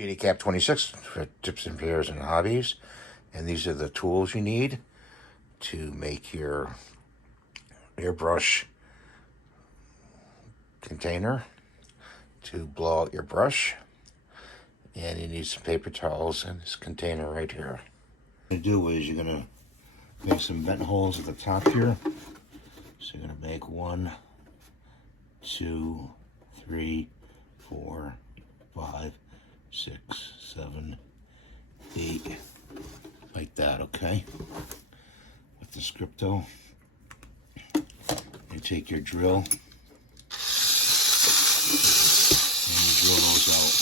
JD 26 for tips and pairs and hobbies. And these are the tools you need to make your airbrush container to blow out your brush. And you need some paper towels and this container right here. What you're going to do is you're going to make some vent holes at the top here. So you're going to make 1, 2, 3, 4, 5, 6, 7, 8, like that, okay? With the X-acto, you take your drill and you drill those out.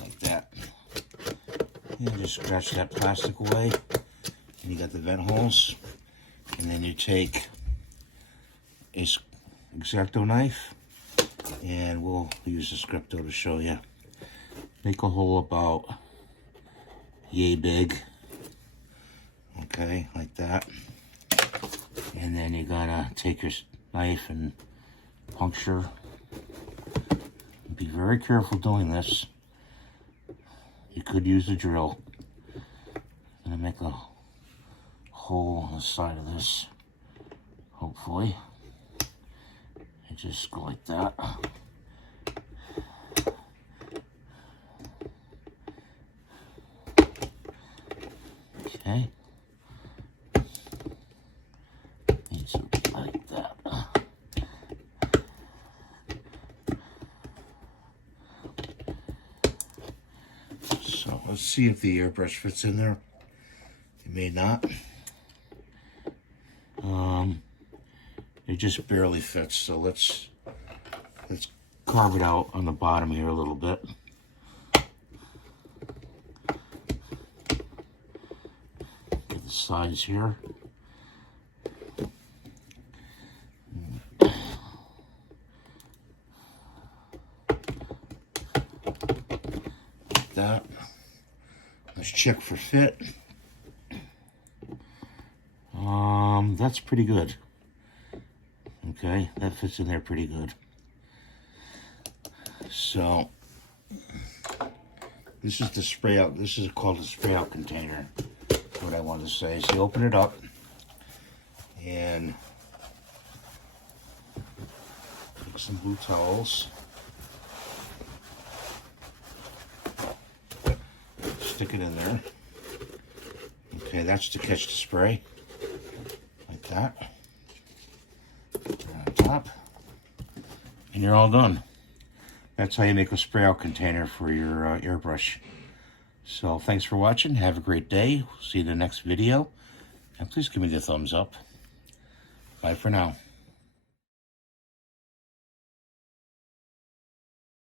Like that. And just scratch that plastic away. And you got the vent holes. And then you take a X-acto knife, and we'll use the X-acto to show you. Make a hole about yay big, okay, like that. And then you gotta take your knife and puncture. Be very careful doing this. You could use a drill. I'm gonna make a hole on the side of this, hopefully. And just go like that. Okay. Needs to be like that. So let's see if the airbrush fits in there. It may not. It just barely fits, so let's carve it out on the bottom here a little bit. Get the sides here. Like that. Let's check for fit. That's pretty good. Okay, that fits in there pretty good. So this is the spray out. This is called a spray out container. That's what I wanted to say. So you open it up and take some blue towels. Stick it in there. Okay, that's to catch the spray. Like that. On top. And you're all done. That's how you make a spray out container for your airbrush. So thanks for watching. Have a great day. See you in the next video. And please give me the thumbs up. Bye for now.